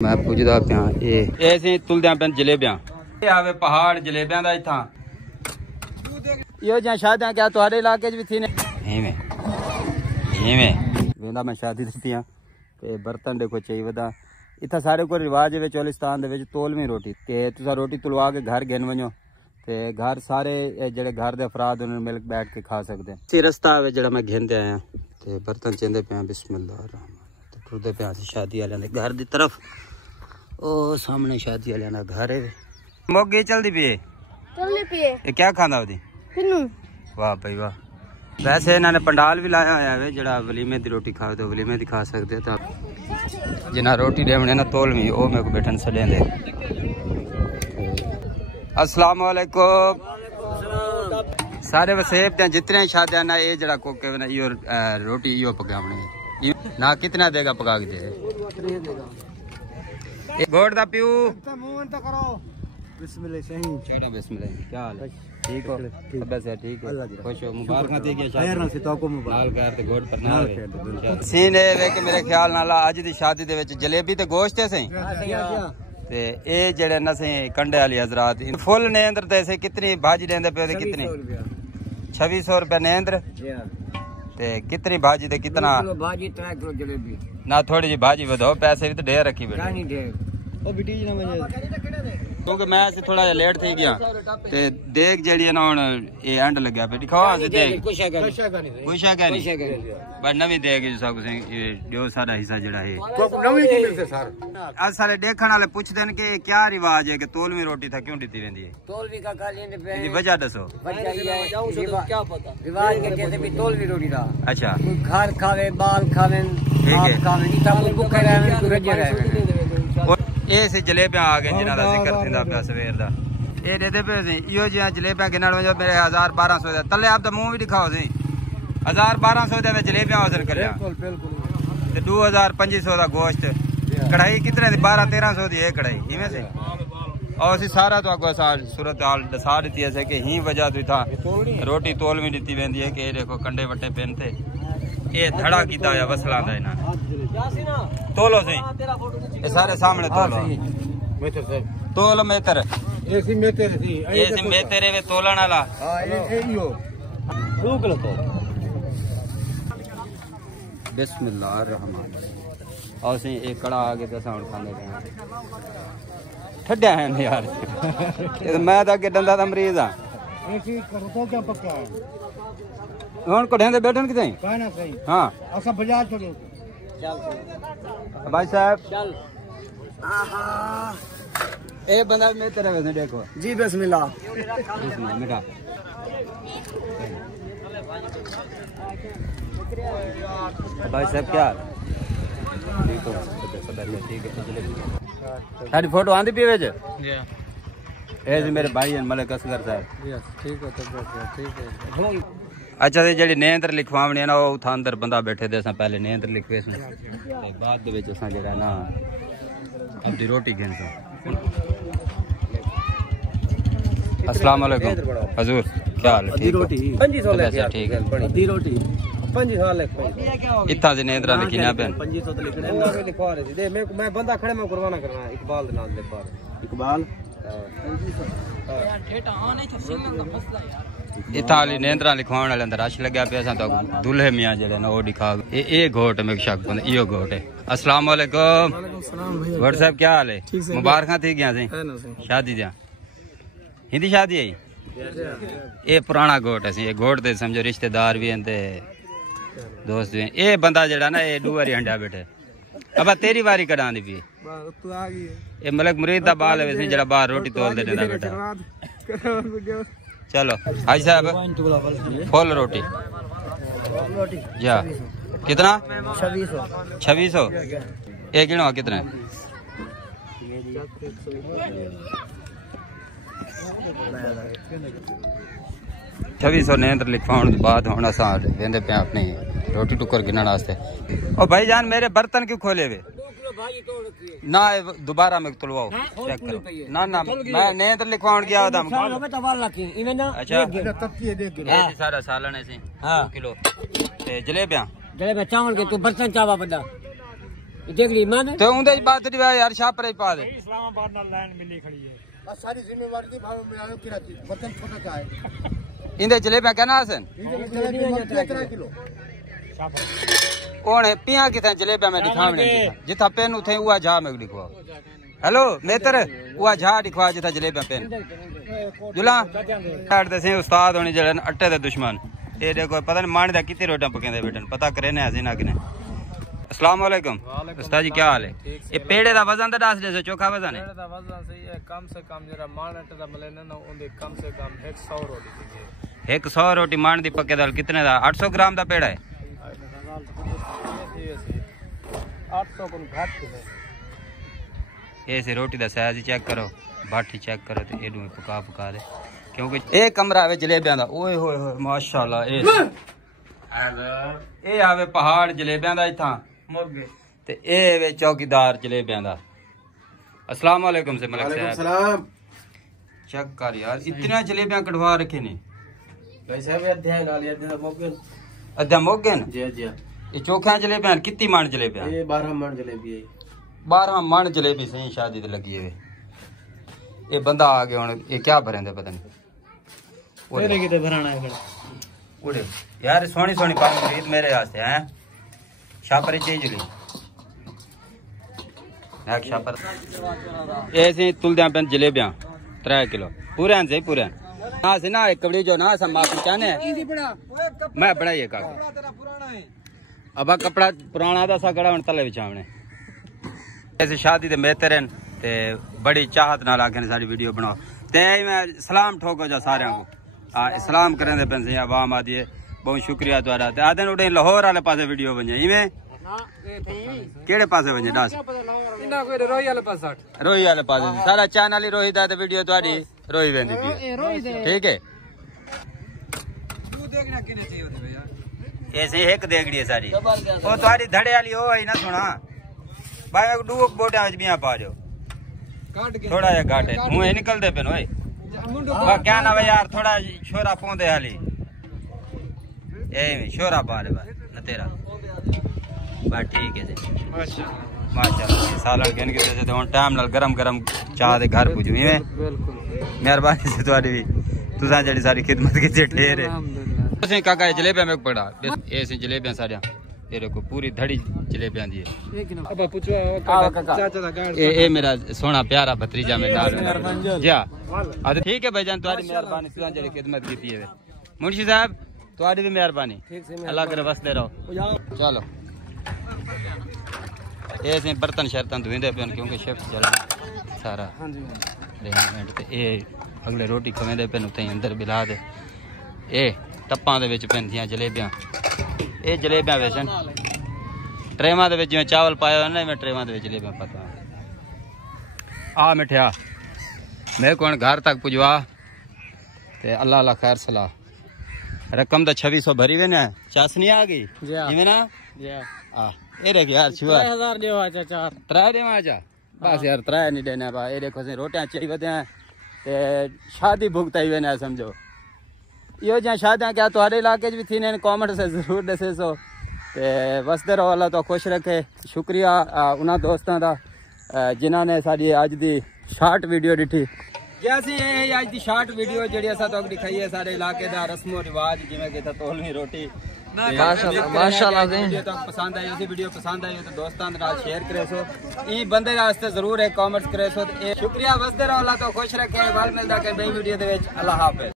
मैं पुछदा पिया ये असीं तुलदे पे जलेबियां ये आवे पहाड़ जलेबियां दा इत्थां यो जा शादियां क्या तुम्हारे इलाके च भी थी ने इवें वेंदा मैं शादी ते पिया ते बर्तन देखो चाहिए वदा इत्था सारे को रिवाज है चोलिस्तान दे विच तोलवी रोटी के तुसा रोटी तुलवा के घर गिन वणो ते घर सारे जेड़े घर दे अफराद उन्हें मिल बैठ के खा सकदे सी रस्ता है जेड़ा मैं गिनदे आया ते बर्तन चेंदे पे बिस्मिल्लाह रहमान ते टुरदे पे शादी वाले दे घर दी तरफ ओ सामने शादी वाले ना घर है मोगी चलदी पिए ये क्या खांदा ओदी वाह भाई वाह वैसे इन्होंने पंडाल भी लाया होया है जेड़ा वलीमे दी रोटी खाओ तो वलीमे दी खा सकते हो तो जिन्ना रोटी देवने ना तोलवी ओ मेरे को बैठन सडेंदे अस्सलाम वालेकुम सारे वसेब ते जितने शादियां ना ये जेड़ा कोके ना यो रोटी यो पकावणी ना कितना देगा पका के दे गोड़ दा पियो मुंह तो करो बिस्मिल्लाह सही छोटा बिस्मिल्लाह क्या हाल है ठीक हो बस है ठीक है खुश हो मुबारक दी गया शादी ना से तो को मुबारक कर ते गोड़ पर ना सीने वे के मेरे ख्याल नाल आज दी शादी दे विच जलेबी ते गोश्त है सही ते ए जेड़े नसे कंडे वाली हजरात फुल नेंद्र ते से कितनी भाजी देंदे पे कितनी 2600 रुपया नेंद्र ते कितनी भाजी ते कितना भाजी 3 किलो जलेबी ना थोड़ी जी भाजी वधाओ पैसे भी तो ढेर रखी बैठे नहीं ढेर ओ बिटी जी ना क्योंकि मैं थोड़ा लेट थी गया ते देख जेड़ी है ना हुन ए एंड लगया पे दिखाओ से देख कुछ है नहीं बस नवी देख जो सब ये जो सारा हिस्सा जेड़ा है तो नवी की मिलते सर आज सारे देखण वाले पूछदे न कि क्या रिवाज है कि तोलवी रोटी था क्यों दी वेंदी है तोलवी का काली ने जी वजह दसो क्या पता रिवाज के कहते भी तोलवी रोटी था अच्छा घर खावे बाल खावे ठीक है खावे नहीं ता भूखे रहे तो रजे रहे ए से जलेबियां आ गए जिन्हां दा जिक्र थिंदा पिया सवेर दा ए देदे पे सी इयो जिहा जलेबियां गिनण वजो मेरे 1200 दे तले आप दा मुंह भी दिखाओ सी 1200 दे जलेबियां हासिल करया बिल्कुल ते 2500 दा गोश्त कढ़ाई कितने दी 1200-1300 दी है कढ़ाई इवें से और सी सारा तो आगो साल सूरत हाल दसा दी है कि ही वजह तो था रोटी तोल भी दी वेंदी है कि देखो कंडे वट्टे पेन थे ये धड़ा कीता होया वसला दा इना तोलो सही ये सारे सामने तोलो मीटर से तोल मीटर एसी मीटर थी एसी मीटर वे तोलन वाला हां ए इयो 2 किलो तो बिस्मिल्लाहिर रहमान और से एक कड़ा आगे तो साउंड खाने गए ठड्डा है यार ये तो मैं तो के डंदा दा मरीज हां एसी करो तो क्या पक्का है हुन कोठे दे बैठन किते कहना सही हां असा बाजार चलो चल भाई साहब चल आहा ए बंदा में तेरे वैसे देखो जी बिस्मिल्लाह बेटा भाई साहब क्या ठीक हो ठीक है सारी फोटो आंदी पी वेज ए जी मेरे भाई मलिक असगर साहब ठीक है तो ठीक है अच्छा ते जेडी नेंद्र लिखवावणी ना वो उथा अंदर बंदा बैठे दे असा पहले नेंद्र लिखवे सन ते बाद दे विच असा जेड़ा ना अपनी रोटी गिन सा अस्सलाम वालेकुम हुजूर क्या हाल है ठीक रोटी 2500 ले ठीक है बड़ी रोटी 2500 ले इत्था दे नेंद्रा लिखिना पेन 2500 ते लिखना लिखवा रहे दे मैं बंदा खड़े में कुर्बाना करना इकबाल दे नाल दे पार इकबाल ठेठा हां नहीं तो सिंगल दा मसला यार इताली नेंद्रा लिखवाने वाले अंदर रश लग्या पे तो दुल्हे मियां जेड़े ना वो दिखा ए घोट में शक बंद इयो घोट है अस्सलाम वालेकुम घोट साहब क्या हाल है मुबारक थी गया सी शादी जा हिंदी शादी आई ए पुराना घोट है ये घोट दे समझो रिश्तेदार भी हैं ते दोस्त भी हैं ए बंदा जेड़ा ना ए दुवारी हंडा बैठे अब तेरी बारी करा दी पी तू आ गई ए मलिक मुरीद दा बाल है जेड़ा बाहर रोटी तोल दे देना बेटा चलो हाजी साहब फुल रोटी जा कितना 2600 एक गिनो कितना 2600 नेंद्र लिखवाने के बाद हुन असां वेंदे पे अपनी रोटी टुकर गिनण वास्ते ओ भाईजान मेरे बर्तन क्यों खोले वे ना दोबारा में तुलवाओ चेक करो ना ना मैं नेंद्र लिखवाउन गया था अच्छा सारा सालने से 2 किलो ते जलेबियां चावल के तू बर्तन चावा बड़ा देखली माने तो उंदे बात दी यार छापर ही पा दे इस्लामाबाद नाल लाइन मिली खड़ी है बस सारी जिम्मेवारी दी भाव में आयो किराती बर्तन छोटा का है इंदे जलेबियां कहना हसन 13 किलो कौन है पिया किथे जलेबियां में दिखावने जिथा पेन उथे हुआ जा में दिखवा हेलो मेतर हुआ जा दिखवा जिथा जलेबियां पेन जुला काट दे से उस्ताद होनी जड़न अट्टे दे दुश्मन ए देखो पता नहीं मान दा कितने रोटियां पकेंदे बेटन पता करे ने हसी ना किने अस्सलाम वालेकुम उस्ताद जी क्या हाल है ये पेड़े दा वजन दा दस जैसे चोखा वजन है पेड़े दा वजन सही है कम से कम जरा मान अटे दा मले ना ओंदे कम से कम 100 रोटी दी 100 रोटी मान दी पके दाल कितने दा 800 ग्राम दा पेड़ा है 800 को घाट है ऐसे रोटी दा साइज चेक करो बाठी चेक करो तो एडू पका दे क्योंकि एक कमरा आवे जलेबियां दा ओए होए होए माशाल्लाह ए आवे पहाड़ जलेबियां दा इथा मोगे ते ए वे चौकीदार जलेबियां दा अस्सलाम वालेकुम से मलिक साहब सलाम चेक कर यार इतना जलेबियां कढ़वा रखे ने भाई साहब अध्याय नाल अध्याय मोगन अद्धा मोगन जी जी ये चोखा जलेबियां कितनी मान जलेबियां ये 12 मन जलेबी है 12 मन जलेबी सही शादी ते लगी है ये बंदा आ गया हुन ये क्या भरेंदे पता नहीं तेरे किते भराना है उड़े यार सोनी सोनी पानी खरीद मेरे वास्ते हैं छापर चाहिए जुली एक छापर ऐसे तुलदे पेन जलेबियां 3 किलो पूरे से पूरे ना से ना एक कबड़ी जो ना सब माफी चाहने मैं बढ़ाइए का अब कपड़ा पुराना दा सा गड़ा तले बिछावने ऐसे शादी ते मेहतरन ते बड़ी चाहत नाल आखने सारी वीडियो बनाओ ते मैं सलाम ठोको जा सारे को सलाम करें दे पेन से आवाम आदि बहुत शुक्रिया तुम्हारा ते आदन उड़े लाहौर वाले पासे वीडियो बने इवें केड़े पासे बने दस इना कोई रोई वाले पास रोही वाले पासे सारा चैनल ही रोही दा ते वीडियो तुम्हारी रोही वेंदी पई ठीक है तू देखना किने चाहिए होती भैया ऐसे एक देगड़ी है सारी ओ तुम्हारी धड़े वाली ओ है ना सुना भाई डू बोटा विच बिया पा जो थोड़ा या घाट है मुंह निकल दे पेन ओए क्या ना यार थोड़ा छोरा पौंदे हाली ए छोरा पा ले ना तेरा बस ठीक है जी माशाल्लाह सालन कहन के से तो टाइम नाल गरम गरम चाह दे घर पुजवी में बिल्कुल मेहरबानी से तुम्हारी भी तुसा जड़ी सारी खिदमत की ढेर है तुसे काका जलेबियां में पड़ा ऐसे जलेबियां सारियां तेरे को पूरी धड़ी जलेबियां दी है अब पूछवा चाचा दा गाड़ ए मेरा सोना प्यारा भतीजा में डाल जी हां ठीक है भाईजान तुम्हारी मेहरबानी तुसा जड़ी खिदमत की है मुंशी साहब तुम्हारी भी मेहरबानी अल्लाह करे वसदे रहो चलो ऐसे बर्तन शर्तन धोइंदे पेन क्योंकि शिफ्ट चलना सारा हां जी रेंट ते ए अगले रोटी खवेंदे पेन उते अंदर बिला दे ए टप्पां दे विच पेंदियां जलेबियां ए जलेबियां वेचन ट्रेमा दे विच जिवें चावल पाया ना मैं ट्रेमा दे विच जलेबियां पाता आ मिठिया मैं कोण घर तक पुजवा ते अल्लाह अल्लाह खैर सलाह रकम तो 2600 भरी वे ना चासनी आ गई जिवें ना जी आ ए रे यार छुआ 3000 देवा चाचा 3 देवा आजा बस यार 3 नहीं देना बा ए देखो से रोटियां चाहिए वदे ते शादी भुगताई वे ना समझो यो जा शादियां क्या तुम्हारे इलाके भी थी ने कमेंट से जरूर दसे सो ते वसदे रहो अल्लाह तो खुश रखे शुक्रिया उन्हां दोस्तां दा जिन्हां ने साडी अज दी शार्ट वीडियो दिठी जैसे ये अज दी शार्ट वीडियो जेडी असा तो दिखाई है सारे इलाके दा रस्मो रिवाज जिवें कि तोलनी रोटी माशाल्लाह वीडियो तो पसंद आई उसी वीडियो पसंद आई तो दोस्तां दे नाल शेयर करे सो ई बंदे वास्ते जरूर एक कमेंट करे सो शुक्रिया वसदे रहो अल्लाह तो खुश रखे बाल मिलदा के नई वीडियो दे विच अल्लाह हाफिज।